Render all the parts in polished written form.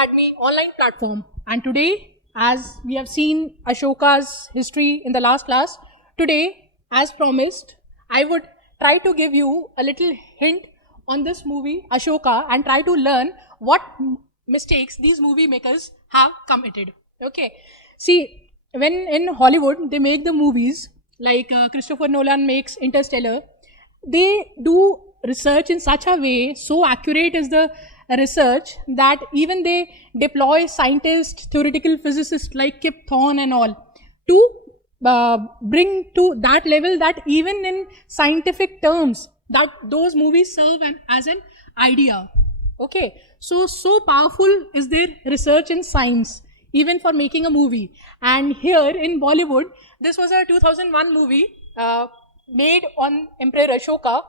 Academy online platform. And today, as we have seen Ashoka's history in the last class, today, as promised, I would try to give you a little hint on this movie, Ashoka, and try to learn what mistakes these movie makers have committed. Okay. See, when in Hollywood, they make the movies, like Christopher Nolan makes Interstellar, they do research in such a way, so accurate is the research, that even they deploy scientists, theoretical physicists like Kip Thorne and all to bring to that level that even in scientific terms, that those movies serve as an idea. Okay, so powerful is their research in science, even for making a movie. And here in Bollywood, this was a 2001 movie made on Emperor Ashoka,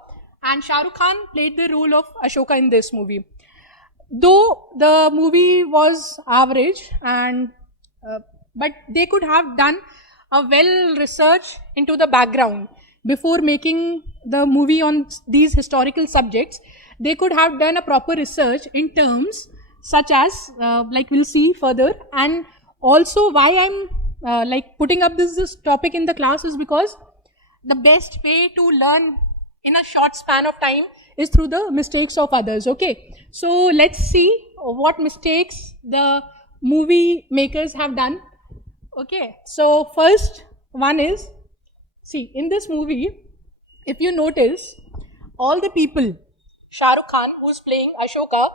and Shah Rukh Khan played the role of Ashoka in this movie. Though the movie was average, and but they could have done a well research into the background before making the movie on these historical subjects. They could have done a proper research in terms such as like we'll see further. And also why I'm like putting up this topic in the class is because the best way to learn in a short span of time is through the mistakes of others. Okay, so let's see what mistakes the movie makers have done. Okay, so first one is, see, in this movie, if you notice, all the people, Shah Rukh Khan, who's playing Ashoka,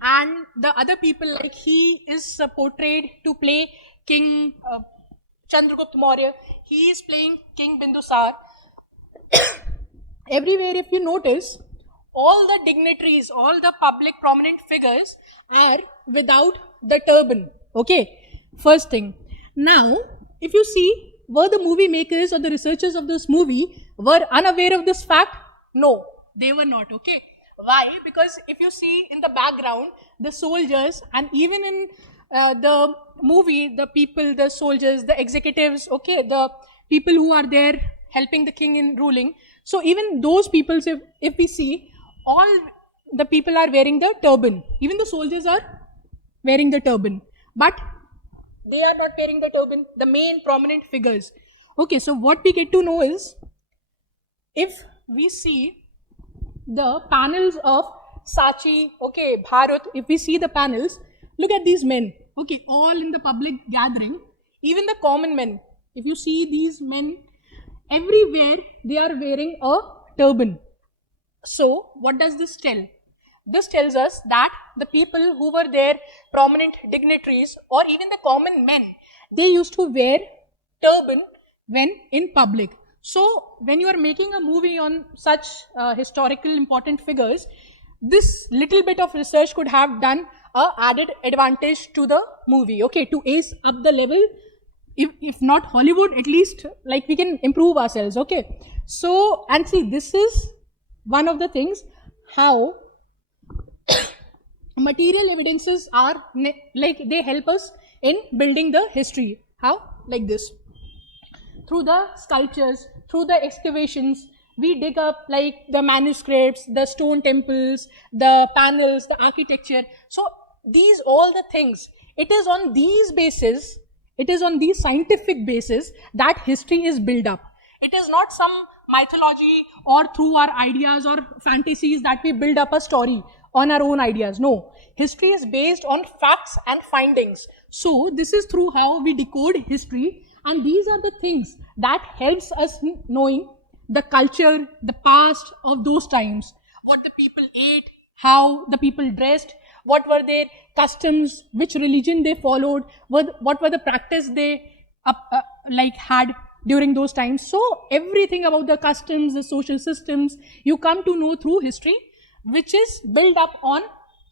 and the other people, like he is portrayed to play King Chandragupta Maurya, he is playing King Bindusar. Everywhere, if you notice, all the dignitaries, all the public prominent figures are without the turban. Okay, first thing. Now, if you see, were the movie makers or the researchers of this movie were unaware of this fact? No, they were not. Okay, why? Because if you see in the background, the soldiers, and even in the movie, the people, the soldiers, the executives, okay, the people who are there helping the king in ruling. So even those people, if we see, all the people are wearing the turban. Even the soldiers are wearing the turban. But they are not wearing the turban, the main prominent figures. Okay, so what we get to know is, if we see the panels of Sachi, okay, Bharat, if we see the panels, look at these men, okay, all in the public gathering, even the common men, if you see these men, everywhere they are wearing a turban. So what does this tell? This tells us that the people who were there, prominent dignitaries or even the common men, they used to wear turban when in public. So when you are making a movie on such historical important figures, this little bit of research could have done a added advantage to the movie, okay, to ace up the level. If not Hollywood, at least like we can improve ourselves. Okay, so and see, this is one of the things how material evidences are like they help us in building the history. How? Like this, through the sculptures, through the excavations, we dig up like the manuscripts, the stone temples, the panels, the architecture. So these all the things, it is on these bases, it is on these scientific basis that history is built up. It is not some mythology or through our ideas or fantasies that we build up a story on our own ideas. No, history is based on facts and findings. So this is through how we decode history, and these are the things that helps us knowing the culture, the past of those times, what the people ate, how the people dressed, what were their customs, which religion they followed, what were the practice they like had during those times. So everything about the customs, the social systems, you come to know through history, which is built up on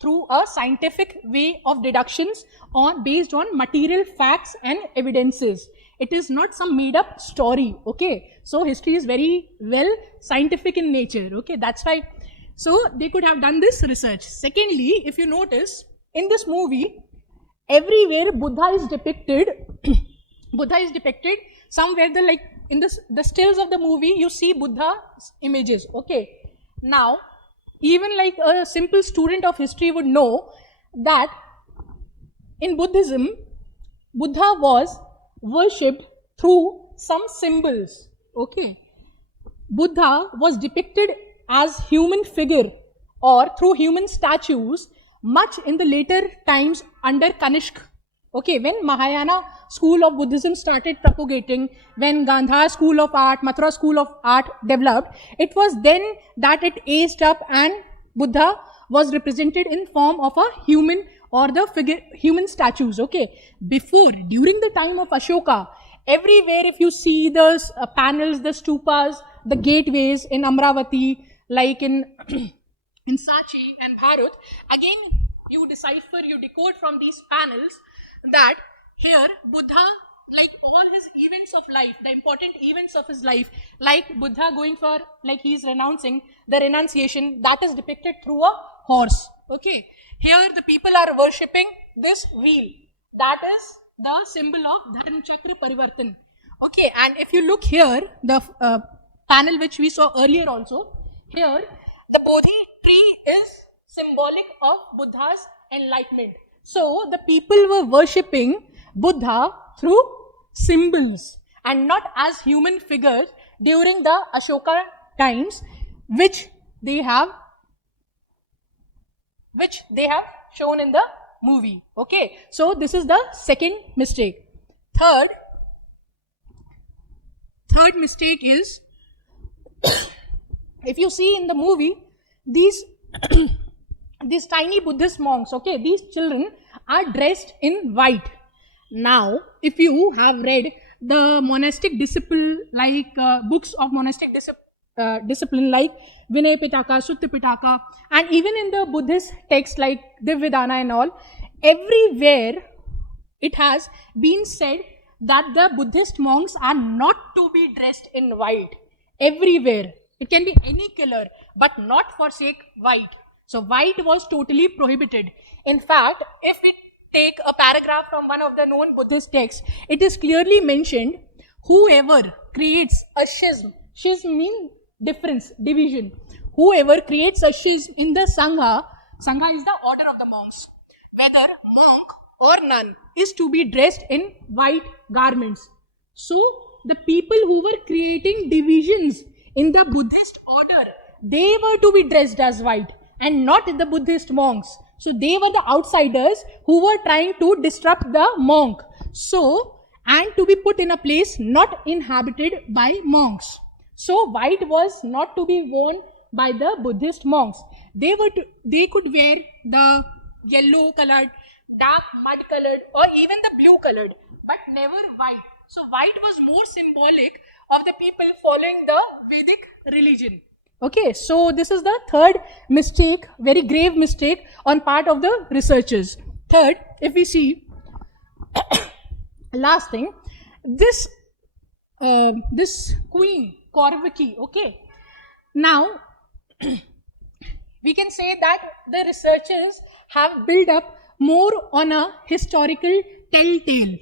through a scientific way of deductions based on material facts and evidences. It is not some made up story. Okay, so history is very well scientific in nature. Okay, that's why. So they could have done this research. Secondly, if you notice in this movie, everywhere Buddha is depicted. Buddha is depicted somewhere. Like in the stills of the movie, you see Buddha images. Okay, now even like a simple student of history would know that in Buddhism, Buddha was worshipped through some symbols. Okay. Buddha was depicted as human figure or through human statues much in the later times under Kanishk. Okay, when Mahayana school of Buddhism started propagating, when Gandhar school of art, Mathura school of art developed, it was then that it aged up and Buddha was represented in form of a human or the figure, human statues. Okay, during the time of Ashoka, everywhere if you see the panels, the stupas, the gateways in Amravati, like in in Sachi and Bharat, again you decipher, you decode from these panels that here Buddha, like all his events of life, the important events of his life, like Buddha going for, like he is renouncing the renunciation, that is depicted through a horse. Okay, here the people are worshipping this wheel, that is the symbol of Dharma Chakra Parivartan. Okay, and if you look here, the panel which we saw earlier also, here the Bodhi tree is symbolic of Buddha's enlightenment. So the people were worshipping Buddha through symbols and not as human figures during the Ashoka times, which they have shown in the movie. Okay, so this is the second mistake. Third mistake is if you see in the movie these these tiny Buddhist monks, okay, these children are dressed in white. Now, if you have read the monastic discipline, like books of monastic discipline like Vinay Pitaka, Sutta Pitaka, and even in the Buddhist texts like Divvedana and all, everywhere it has been said that the Buddhist monks are not to be dressed in white. Everywhere. It can be any color, but not forsake white. So white was totally prohibited. In fact, if we take a paragraph from one of the known Buddhist texts, it is clearly mentioned, whoever creates a schism means difference, division. Whoever creates a schism in the Sangha is the order of the monks, whether monk or nun, is to be dressed in white garments. So the people who were creating divisions in the Buddhist order, they were to be dressed as white and not the Buddhist monks. So they were the outsiders who were trying to disrupt the monk. So, and to be put in a place not inhabited by monks. So white was not to be worn by the Buddhist monks. They could wear the yellow colored, dark mud colored, or even the blue colored, but never white. So white was more symbolic of the people following the Vedic religion. Okay, so this is the third mistake, very grave mistake on part of the researchers. Third, if we see, last thing, this queen, Kaurvaki, okay. Now, we can say that the researchers have built up more on a historical telltale,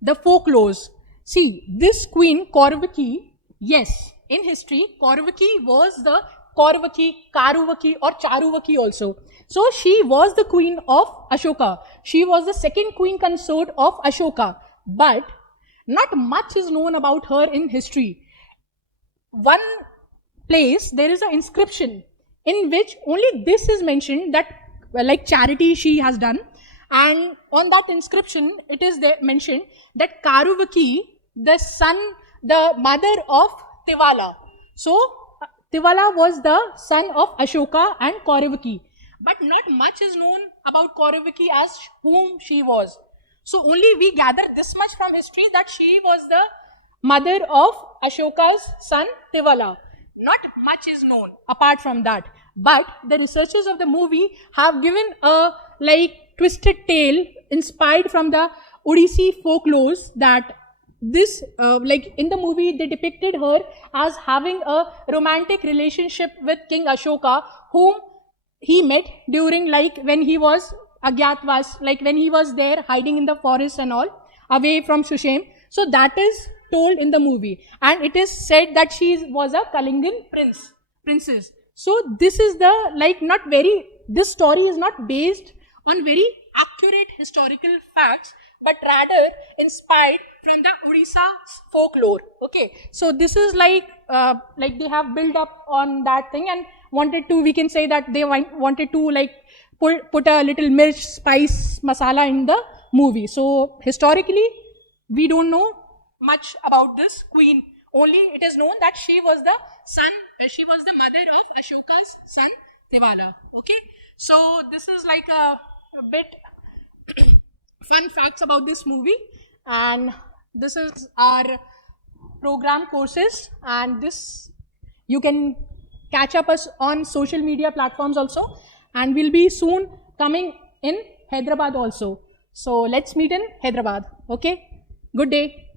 the folklores. See, this queen, Kaurvaki, yes, in history, Kaurvaki was the Kaurvaki, Karuvaki or Charuvaki also. So she was the queen of Ashoka. She was the second queen consort of Ashoka. But not much is known about her in history. One place, there is an inscription in which only this is mentioned, that like charity she has done. And on that inscription, it is there mentioned that Karuvaki, the mother of Tivala. So, Tivala was the son of Ashoka and Kaurvaki. But not much is known about Kaurvaki as whom she was. So, only we gather this much from history, that she was the mother of Ashoka's son Tivala. Not much is known apart from that. But the researchers of the movie have given a twisted tale inspired from the Odissi folklores, that this, in the movie, they depicted her as having a romantic relationship with King Ashoka, whom he met during, when he was Agyatwas, when he was there hiding in the forest and all, away from Shushem. So that is told in the movie. And it is said that she was a Kalingan princess. So this is the, this story is not based on very accurate historical facts, but rather inspired from the Odisha folklore. Okay, so this is like they have built up on that thing and wanted to, we can say that they wanted to like put a little mirch, spice, masala in the movie. So historically, we don't know much about this queen. Only it is known that she was the mother of Ashoka's son Tivala. Okay, so this is like a bit fun facts about this movie, and this is our program courses, and this you can catch up us on social media platforms also, and we'll be soon coming in Hyderabad also. So let's meet in Hyderabad. Okay, good day.